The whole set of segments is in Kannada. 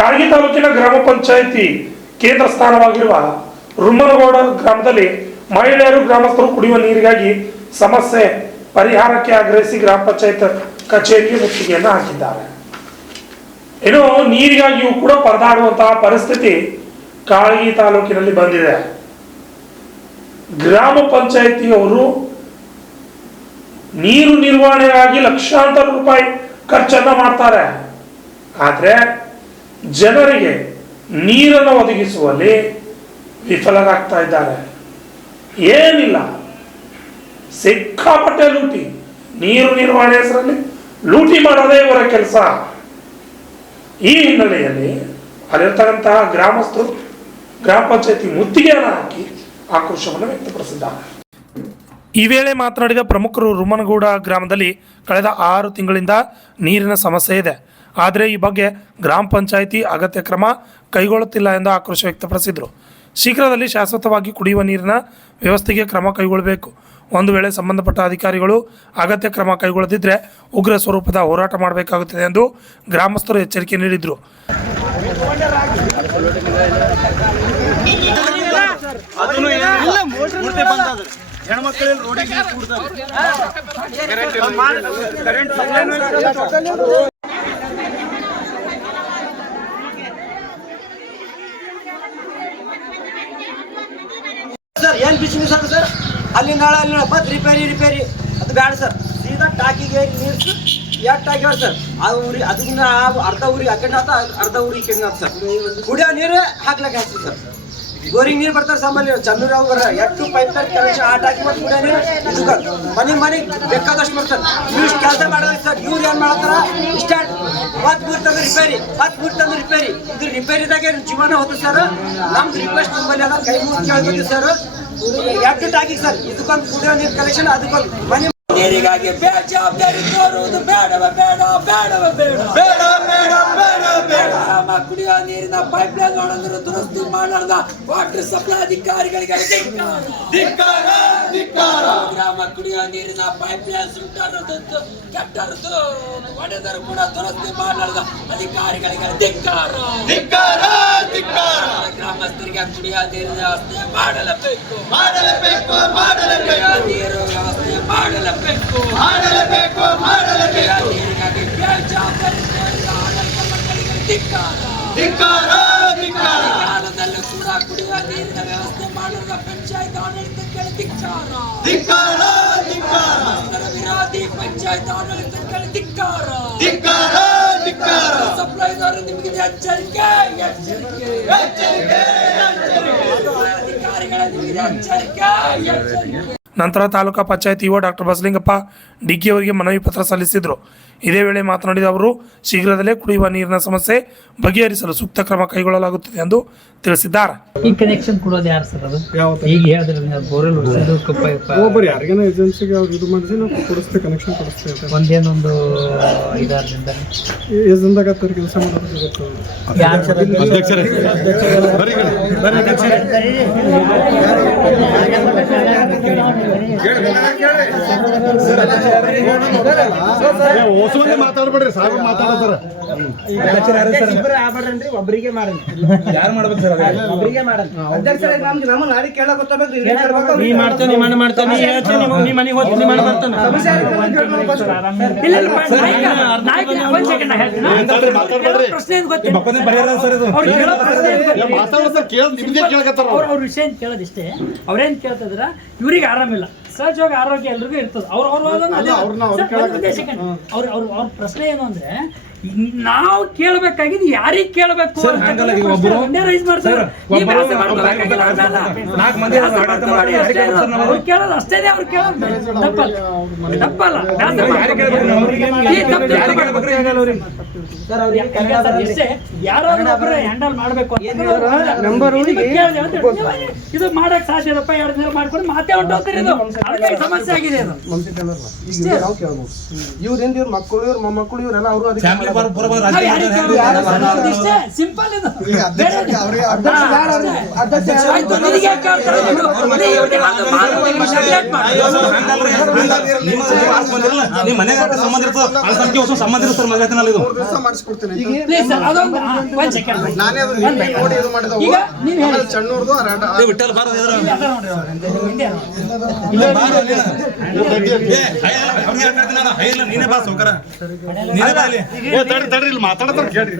ಕಾಳಗಿ ತಾಲೂಕಿನ ಗ್ರಾಮ ಪಂಚಾಯಿತಿ ಕೇಂದ್ರ ಸ್ಥಾನವಾಗಿರುವ ರುಮ್ಮನಗೌಡ ಗ್ರಾಮದಲ್ಲಿ ಮಹಿಳೆಯರು ಗ್ರಾಮಸ್ಥರು ಕುಡಿಯುವ ನೀರಿಗಾಗಿ ಸಮಸ್ಯೆ ಪರಿಹಾರಕ್ಕೆ ಆಗ್ರಹಿಸಿ ಗ್ರಾಮ ಪಂಚಾಯತ್ ಕಚೇರಿಗೆ ಮುತ್ತಿಗೆಯನ್ನು ಹಾಕಿದ್ದಾರೆ. ಇನ್ನು ನೀರಿಗಾಗಿಯೂ ಕೂಡ ಪರದಾಡುವಂತಹ ಪರಿಸ್ಥಿತಿ ಕಾಳಗಿ ತಾಲೂಕಿನಲ್ಲಿ ಬಂದಿದೆ. ಗ್ರಾಮ ಪಂಚಾಯಿತಿಯವರು ನೀರು ನಿರ್ವಹಣೆಗಾಗಿ ಲಕ್ಷಾಂತರ ರೂಪಾಯಿ ಖರ್ಚನ್ನ ಮಾಡ್ತಾರೆ. ಆದರೆ ಜನರಿಗೆ ನೀರನ್ನು ಒದಗಿಸುವಲ್ಲಿ ವಿಫಲರಾಗ್ತಾ ಇದ್ದಾರೆ. ಏನಿಲ್ಲ, ಸಿಕ್ಕಾಪಟ್ಟೆ ಲೂಟಿ, ನೀರು ನಿರ್ವಹಣೆ ಹೆಸರಲ್ಲಿ ಲೂಟಿ ಮಾಡೋದೇ ಇವರ ಕೆಲಸ. ಈ ಹಿನ್ನೆಲೆಯಲ್ಲಿ ಅಲ್ಲಿರ್ತಕ್ಕಂತಹ ಗ್ರಾಮಸ್ಥರು ಗ್ರಾಮ ಪಂಚಾಯತಿ ಮುತ್ತಿಗೆಯನ್ನು ಹಾಕಿ ಆಕ್ರೋಶವನ್ನು ವ್ಯಕ್ತಪಡಿಸಿದ್ದಾರೆ. ಈ ವೇಳೆ ಮಾತನಾಡಿದ ಪ್ರಮುಖರು, ರುಮ್ಮನಗೌಡ ಗ್ರಾಮದಲ್ಲಿ ಕಳೆದ 6 ತಿಂಗಳಿಂದ ನೀರಿನ ಸಮಸ್ಯೆ ಇದೆ. ಆದರೆ ಈ ಬಗ್ಗೆ ಗ್ರಾಮ ಪಂಚಾಯಿತಿ ಅಗತ್ಯ ಕ್ರಮ ಕೈಗೊಳ್ಳುತ್ತಿಲ್ಲ ಎಂದು ಆಕ್ರೋಶ ವ್ಯಕ್ತಪಡಿಸಿದರು. ಶೀಘ್ರದಲ್ಲಿ ಶಾಶ್ವತವಾಗಿ ಕುಡಿಯುವ ನೀರಿನ ವ್ಯವಸ್ಥೆಗೆ ಕ್ರಮ ಕೈಗೊಳ್ಳಬೇಕು. ಒಂದು ವೇಳೆ ಸಂಬಂಧಪಟ್ಟ ಅಧಿಕಾರಿಗಳು ಅಗತ್ಯ ಕ್ರಮ ಕೈಗೊಳ್ಳದಿದ್ದರೆ ಉಗ್ರ ಸ್ವರೂಪದ ಹೋರಾಟ ಮಾಡಬೇಕಾಗುತ್ತದೆ ಎಂದು ಗ್ರಾಮಸ್ಥರು ಎಚ್ಚರಿಕೆ ನೀಡಿದರು. ಸರ್ ಏನು ಬಿಸಿನೆಸ್ ಅದ ಸರ್? ಅಲ್ಲಿ ನಾಳೆ ಬದ್ ರಿಪೇರಿ ಅದು ಬೇಡ ಸರ್. ಸೀದಾ ಟಾಕಿಗೆ ನೀರು ಎರಡು ಟಾಕಿ ಅವ್ರ ಸರ್. ಆ ಊರಿ ಅದನ್ನ ಅರ್ಧ ಊರಿ ಆ ಕಡೆ ಅರ್ಧ ಊರಿ ಕಡೆ ಸರ್. ಕುಡಿಯೋ ನೀರು ಹಾಕ್ಲಿಕ್ಕೆ ಹಾಕ್ತೀವಿ ಸರ್. ಬೋರಿಂಗ್ ನೀರು ಬರ್ತಾರೆ ಸಾಮಾನ್ಯ ಚಂದ್ರ ಅವ್ರ ಎಷ್ಟು ಪೈಪ್ ಕನೆಕ್ಷನ್ ಆ ಟಾಕಿ ಮತ್ತು ಕುಡಿಯೋ ನೀರು ಇದು ಮನೆಗೆ ಬೇಕಾದಷ್ಟು ಬರ್ತಾರೆ. ನೀವು ಇಷ್ಟು ಕೆಲಸ ಮಾಡೋದು ಸರ್. ಇವ್ರು ಏನು ಮಾಡ್ತಾರ, ಇಷ್ಟ 10 ಮೂರು ತಂದ್ರೆ ರಿಪೇರಿ ಇದು ರಿಪೇರಿದಾಗೆ ಜೀವನ ಹೋಗ್ತದೆ ಸರ್. ನಮ್ದು ರಿಕ್ವೆಸ್ಟ್ ನಿಮ್ಮಲ್ಲಿ ಅದ, ಕೈ ಮುಗಿದು ಕೇಳ್ಬೇಕು ಸರ್. ಎರಡು ಟಾಕಿ ಸರ್, ಇದಕ್ಕೊಂದು ಕುಡಿಯೋ ನೀರು ಕಲೆಕ್ಷನ್, ಅದಕ್ಕೊಂದು ಮನೆ ನೀರಿಗಾಗಿ ಬೇಜವಾಬ್ದಾರಿ ತೋರುವುದು ಬೇಡವ ಕುಡಿಯೋ ನೀರಿನ ಪೈಪ್ ಲೈನ್ ನೋಡಿದ್ರೆ ದುರಸ್ತಿ ಮಾಡಲಾರ್ದ ವಾಟರ್ ಸಪ್ಲೈ ಅಧಿಕಾರಿಗಳಿಗೆ ಗ್ರಾಮ ಕುಡಿಯೋ ನೀರಿನ ಪೈಪ್ ಲೈನ್ ಸುಟ್ಟಾರದ್ದು ಕೆಟ್ಟರದ್ದು ಒಡೆದರು ಕೂಡ ದುರಸ್ತಿ ಮಾಡಲಾರ್ದ ಅಧಿಕಾರಿಗಳಿಗೆ ಧಿಕ್ಕಾರ. ಗ್ರಾಮಸ್ಥರಿಗೆ ಕುಡಿಯೋ ನೀರಿನ ವ್ಯವಸ್ಥೆ ಮಾಡಲೇಬೇಕು. ನೀರು ವ್ಯವಸ್ಥೆ ಮಾಡಲೇಬೇಕು. ನೀರಿಗಾಗಿ ಬೇಜವಾಬ್ದಾರಿ ಕಾಲದಲ್ಲೂ ಕೂಡ ಕುಡಿಯುವ ನೀರಿನ ವ್ಯವಸ್ಥೆ ಮಾಡಿರುವ ಪಂಚಾಯತ್ ಆಡಳಿತಕ್ಕೆ ಧಿಕ್ಕಾರ. ವಿರೋಧಿ ಪಂಚಾಯತ್ ಆಡಳಿತಕ್ಕೆ ಧಿಕ್ಕಾರ. ಸಪ್ಲೈದವರು ನಿಮಗೆ ಎಚ್ಚರಿಕೆ, ಅಧಿಕಾರಿಗಳ ನಿಮಗೆ ಎಚ್ಚರಿಕೆ. ನಂತರ ತಾಲೂಕಾ ಪಂಚಾಯತ್ ಇಒ ಡಾಕ್ಟರ್ ಬಸಲಿಂಗಪ್ಪ ಡಿಗ್ಗಿ ಅವರಿಗೆ ಮನವಿ ಪತ್ರ ಸಲ್ಲಿಸಿದರು. ಇದೇ ವೇಳೆ ಮಾತನಾಡಿದ ಅವರು, ಶೀಘ್ರದಲ್ಲೇ ಕುಡಿಯುವ ನೀರಿನ ಸಮಸ್ಯೆ ಬಗೆಹರಿಸಲು ಸೂಕ್ತ ಕ್ರಮ ಕೈಗೊಳ್ಳಲಾಗುತ್ತದೆ ಎಂದು ತಿಳಿಸಿದ್ದಾರೆ. ಈ ಕನೆಕ್ಷನ್ ಕೊಡೋದು ಯಾರು ಸರ್? ಅದು ಈಗ ಹೇಳಿದ್ರೆ ಬೋರ್ವೆಲ್ ಒಬ್ಬರು ಯಾರಿಗೇನೋ ಏಜೆನ್ಸಿಗೆ ಅವ್ರು ಇದು ಮಾಡಿಸಿ ನಾವು ಕೊಡಿಸ್ತೇವೆ, ಕನೆಕ್ಷನ್ ಕೊಡಿಸ್ತೇವೆ. ಒಂದೇನೊಂದು 5-6 ದಿನದಾಗ ಏಜೆಂದಾಗ ಕೆಲಸ ಮಾಡೋದು ಮಾತಾಡ್ಬೇಡ್ರಿ, ಸಾಕು ಮಾತಾಡತಾರ. ಒಬ್ಬರಿಗೆ ಮಾಡಿ ಯಾರು ಮಾಡ್ಬೇಕು ಸರ್? ಒಬ್ಬರಿಗೆ ಮಾಡಲ್ಲ. ಅಧ್ಯಕ್ಷರ ನಮ್ಮ ನಾಳೆ ಕೇಳಕ್ ಗೊತ್ತಾಗಬೇಕು. ನೀ ಮಾಡ್ತಾನೆ ಮನೆ ಮಾಡ್ತಾನೆ ನೀ ಮನೆಗೆ ಹೋಗಿ ನೀ ಮಾಡಿ ಬರ್ತಾನೆ. ಪ್ರಶ್ನೆ ಅವ್ರ ವಿಷಯ ಕೇಳೋದಿಷ್ಟೇ. ಅವ್ರೇನ್ ಕೇಳ್ತಿದ್ರ, ಇವ್ರಿಗೆ ಆರಾಮಿಲ್ಲ, ಸಹಜವಾಗಿ ಆರೋಗ್ಯ ಎಲ್ರಿಗೂ ಇರ್ತದೆ. ಅವ್ರ ಪ್ರಶ್ನೆ ಏನು ಅಂದ್ರೆ, ನಾವು ಕೇಳಬೇಕಾಗಿದ್ದು ಯಾರಿಗೆ ಕೇಳಬೇಕು ರೈಸ್ ಮಾಡ್ತಾರೆ. ಕೇಳೋದು ಅಷ್ಟೇ, ಅವ್ರು ಕೇಳೋದು ತಪ್ಪಲ್ಲ. ಯಾರೋ ಹ್ಯಾಂಡಲ್ ಮಾಡ್ಬೇಕು. ಇದು ಮಾಡಕ್ ಸಾಧ್ಯ ಇಲ್ಲಪ್ಪ, 2 ದಿನ ಮಾಡ್ಕೊಂಡು ಮಾತೇ ಹೊಂಟೋಗ್ತಾರೆ. ಇದು ಸಮಸ್ಯೆ ಆಗಿದೆ. ಅದು ಇವ್ರಿಂದ ಇವ್ರ ಮಕ್ಕಳು, ಇವ್ರ ಮೊಮ್ಮಕ್ಕಳು, ಇವರೆಲ್ಲ ಅವರು ಸಿಂಪಲ್ ಇದು ಸಂಬಂಧ ಇರ್ತದೆ ಸಂಬಂಧ ಇರುತ್ತೆ ಇದು ವಿಠಲ್ ನೀನೇ ಬಾ ಸೌಕರ ತಡ್ರಿ ಮಾತಾಡ್ತಾರ ಕೇಳ್ರಿ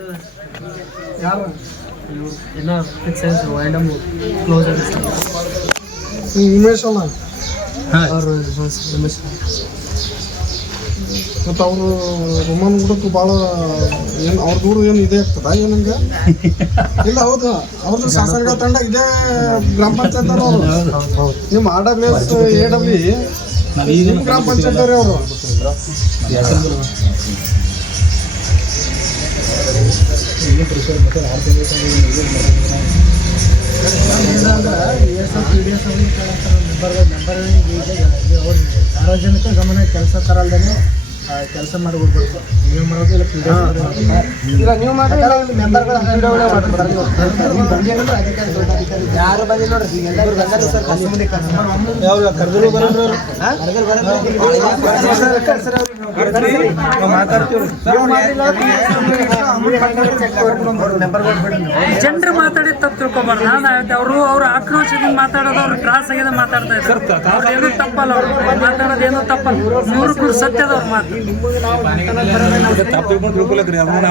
ಉಮೇಶ್ ಅಣ್ಣ ಮತ್ತು ಅವರು ರೋಮನ್ ಗುಡಕ್ಕೂ ಭಾಳ ಏನು ಅವ್ರ ದೂರ ಏನು ಇದೇ ಆಗ್ತದ ಏನಂಗೆ ಇಲ್ಲ ಹೌದು ಅವ್ರದ್ದು ಶಾಸನಗಳ ತಂಡ ಇದೇ ಗ್ರಾಮ ಪಂಚಾಯತ್ ಅವರು ನಿಮ್ಮ RWS AW ನಿಮ್ಮ ಗ್ರಾಮ ಪಂಚಾಯತ್ ಅವ್ರಿ ಅವರು ಸಾರ್ವಜನಿಕ ಗಮನ ಕೆಲಸ ತರಲ್ದೇನೆ ಕೆಲಸ ಮಾಡಿಬಿಡ್ಬೇಕು ನೀವು ಮಾಡೋದು ಇಲ್ಲ ನೀವು ಮಾಡಿದ್ರೆ ಮೆಂಬರ್ಗಳು ಯಾರು ಬಂದಿಲ್ಲ ನೋಡ್ರಿ ಎಲ್ಲರೂ ಬಂದಾರ ಸರ್ ಯಾವ ಕರೆದ್ರು ಜನರು ಮಾತಾಡಿ ತಪ್ಪು ತಿಳ್ಕೊಬಾರ್ದು ಅವರು ಅವ್ರ ಆಕ್ರೋಶದಿಂದ ಮಾತಾಡೋದು ಅವ್ರು ಕ್ರಾಸ್ ಆಗಿದೆ ಮಾತಾಡ್ತಾ ಇದ್ದಾರೆ ಏನು ತಪ್ಪಲ್ಲ ಅವ್ರು ಮಾತಾಡೋದೇನು ತಪ್ಪಲ್ಲ 100% ಸತ್ಯದವ್ರು ಮಾತು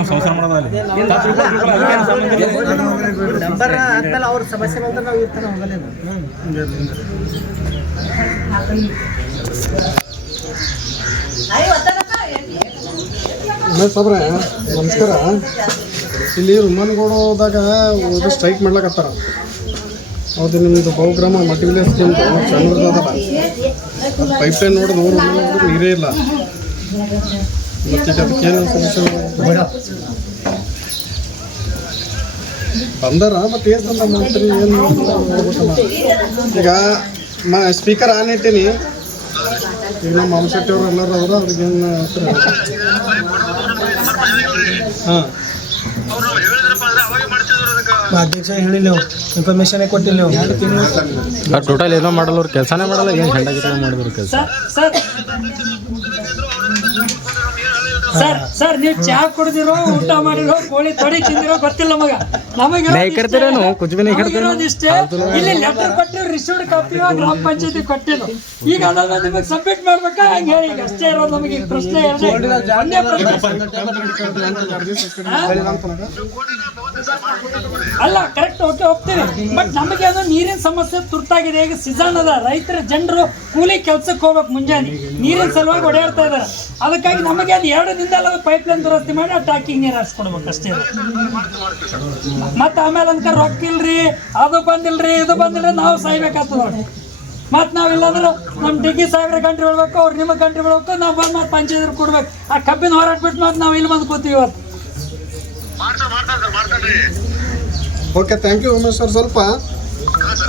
ಸಂಸಾರ ಮಾಡೋದಲ್ಲಿ ಅವ್ರ ಸಮಸ್ಯೆ ಬಂದ್ರೆ ನಾವು ಇರ್ತಾನೆ ಹೋಗಲೇನು ಸಾಬ್ರೆ ನಮಸ್ಕಾರ ಇಲ್ಲಿ ರುಮನ್ಗೌಡದಾಗ ಸ್ಟ್ರೈಕ್ ಮಾಡ್ಲಕತ್ತಾರ ಹೌದು ನಿಮ್ಮದು ಬಹುಗ್ರಾಮ ಮಲ್ಟಿವಿಲೇಜ್ ಚನ್ನೂರ್ದಲ್ಲ ಅದು ಪೈಪ್ಲೈನ್ ನೋಡಿದ್ರೆ ನೋಡಿದ್ರೆ ನೀರೇ ಇಲ್ಲ ಮತ್ತೆ ಅದಕ್ಕೇನು ಸೊಲ್ಯೂಷನ್ ಬಂದಾರ ಮತ್ತೆ ಏನು ತಂದ ಮಂತ್ರಿ ಏನು ನೋಡ್ಬೇಕಲ್ಲ ಈಗ ಸ್ಪೀಕರ್ ಆನ್ ಇಟ್ಟೀನಿ ಈಗ ನಮ್ಮ ಮಾಮಶೆಟ್ಟಿ ಅವರು ಎಲ್ಲರೂ ಅವರು ಅವ್ರಿಗೇನು ಹಾಂ ಅಧ್ಯಕ್ಷ ಹೇಳಿಲ್ಲ ಇನ್ಫಾರ್ಮೇಶನ್ ಕೊಟ್ಟಿಲ್ಲ ಟೋಟಲ್ ಏನೋ ಮಾಡಲ್ಲ ಅವ್ರು ಕೆಲಸನೇ ಮಾಡಲ್ಲ ಏನು ಗಂಡ ಗಿಟ ಮಾಡಿದ್ರು ಕೆಲಸ ಸರ್ ನೀವು ಚಹಾ ಕುಡಿದಿರೋ ಊಟ ಮಾಡಿರೋ ಕೋಳಿ ತೊಡಿ ತಿಂದಿರೋ ಗೊತ್ತಿಲ್ಲ ಕರ್ತೀರೇನು ಕುಚ್ ಬಿ ನಮಗಿರೋದಿಷ್ಟೇ ಇಲ್ಲಿ ಲೆಟರ್ ಕೊಟ್ಟಿರೋ ರಿಸೀವ್ಡ್ ಕಾಪಿಯೋ ಗ್ರಾಮ ಪಂಚಾಯತಿ ಕೊಟ್ಟಿರೋ ಈಗ ಅದನ್ನ ನಿಮಗೆ ಸಬ್ಮಿಟ್ ಮಾಡ್ಬೇಕಾ ಹಂಗೆ ಹೇಳಿ ಈಗ ಅಷ್ಟೇ ಇರೋದು ನಮಗೆ ಈ ಪ್ರಶ್ನೆ ಒಂದೇ ಅಲ್ಲ ಕರೆಕ್ಟ್ ಓಕೆ ಹೋಗ್ತೀವಿ ಬಟ್ ನಮಗೆ ಅದು ನೀರಿನ ಸಮಸ್ಯೆ ತುರ್ತಾಗಿದೆ ಈಗ ಸೀಸನ್ ಅದ ರೈತರ ಜನರು ಕೂಲಿ ಕೆಲ್ಸಕ್ಕೆ ಹೋಗ್ಬೇಕು ಮುಂಜಾನೆ ನೀರಿನ ಸಲುವಾಗಿ ಓಡಾಡ್ತಾ ಇದಾರೆ ಅದಕ್ಕಾಗಿ ನಮಗೆ ಅದು 2 ದಿನದಲ್ಲಿ ಪೈಪ್ ಲೈನ್ ದುರಸ್ತಿ ಮಾಡಿ ಆ ಟಾಕಿಂಗ್ ನೀರು ಹಾಕ್ಸ್ಕೊಡ್ಬೇಕು ಅಷ್ಟೇ ಮತ್ತೆ ಆಮೇಲೆ ಅನ್ಕ ರೊಕ್ಕ ಇಲ್ರಿ ಅದು ಬಂದಿಲ್ರಿ ಇದು ಬಂದಿಲ್ರಿ ನಾವು ಸಾಯ್ಬೇಕಾಗ್ತದ ನೋಡಿ ಮತ್ತೆ ನಾವಿಲ್ಲಾಂದ್ರೆ ನಮ್ಮ ಡಿಗ್ಗಿ ಸಾಹೇಬ್ರ ಗಂಟ್ರಿ ಬಿಡ್ಬೇಕು ಅವ್ರು ನಿಮಗೆ ಗಂಟ್ರಿ ಬಿಡ್ಬೇಕು ನಾವು ಬಂದು ಮತ್ತೆ ಪಂಚಾಯತ್ ಕೊಡ್ಬೇಕು ಆ ಕಬ್ಬಿನ ಹೋರಾಟ ಬಿಟ್ಟು ಮತ್ತೆ ನಾವು ಇಲ್ಲಿ ಬಂದು ಕೂತೀವಿ ಇವತ್ತು okay thank you Umesh sir ಸ್ವಲ್ಪ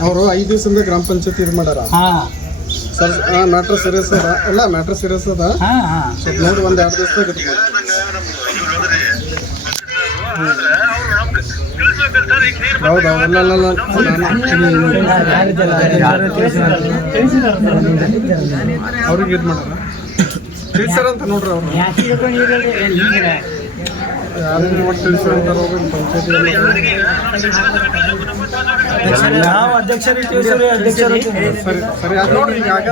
ಅವರು 5 ದಿವಸದಿಂದ ಗ್ರಾಮ ಪಂಚಾಯತಿ ಇದು ಮಾಡ್ಯಾರ ಸರ್ ಮ್ಯಾಟ್ರ್ ಸೀರಿಯಸ್ ಅದ ಇಲ್ಲ ಮ್ಯಾಟ್ರ್ ಸೀರಿಯಸ್ ಅದ ಸ್ವಲ್ಪ ನೋಡಿ ಒಂದು 2 ದಿವಸದಾಗ ಹೌದು ಅವೆಲ್ಲ ಅವ್ರಿಗೆ ಇದು ಮಾಡ್ಯಾರ ತಿಳಿಸ್ಯಾರ ಅಂತ ನೋಡ್ರಿ ಅವ್ರು ಯಾರು ಒಟ್ಟು ತಿಳಿಸ್ಯಾರ ಅಂತ ಹೋಗಿ ಪಂಚಾಯತಿ ನಾವು ಅಧ್ಯಕ್ಷರಿಗೆ ತಿಳಿಸಿರಿ ಅಧ್ಯಕ್ಷರು ಸರಿ ಸರಿ ಅದು ನೋಡ್ರಿ ಈಗ ಆಗಲ್ಲ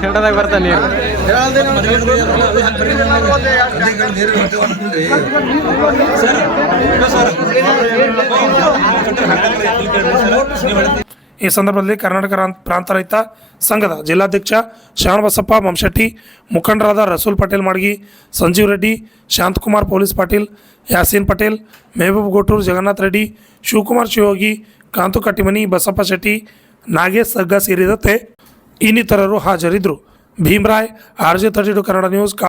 ಶೆಡದಾಗ ಬರ್ತಾನೆ ಈ ಸಂದರ್ಭದಲ್ಲಿ ಕರ್ನಾಟಕ ಪ್ರಾಂತ ರೈತ ಸಂಘದ ಜಿಲ್ಲಾಧ್ಯಕ್ಷ ಶರಣಬಸಪ್ಪ ಮಂಶೆಟ್ಟಿ, ಮುಖಂಡರಾದ ರಸೂಲ್ ಪಟೇಲ್ ಮಾಡ್ಗಿ, ಸಂಜೀವ್ ರೆಡ್ಡಿ, ಶಾಂತಕುಮಾರ್ ಪೊಲೀಸ್ ಪಾಟೀಲ್, ಯಾಸೀನ್ ಪಟೇಲ್, ಮೆಹಬೂಬ್ ಗೋಟೂರ್, ಜಗನ್ನಾಥ್ ರೆಡ್ಡಿ, ಶಿವಕುಮಾರ್ ಶಿವಯೋಗಿ, ಕಾಂತು ಕಟ್ಟಿಮನಿ, ಬಸಪ್ಪ ಶೆಟ್ಟಿ, ನಾಗೇಶ್ ಸಗ್ಗ ಸೇರಿದಂತೆ ಇನ್ನಿತರರು ಹಾಜರಿದ್ದರು. Bhimrai, RJ32 Kannada news.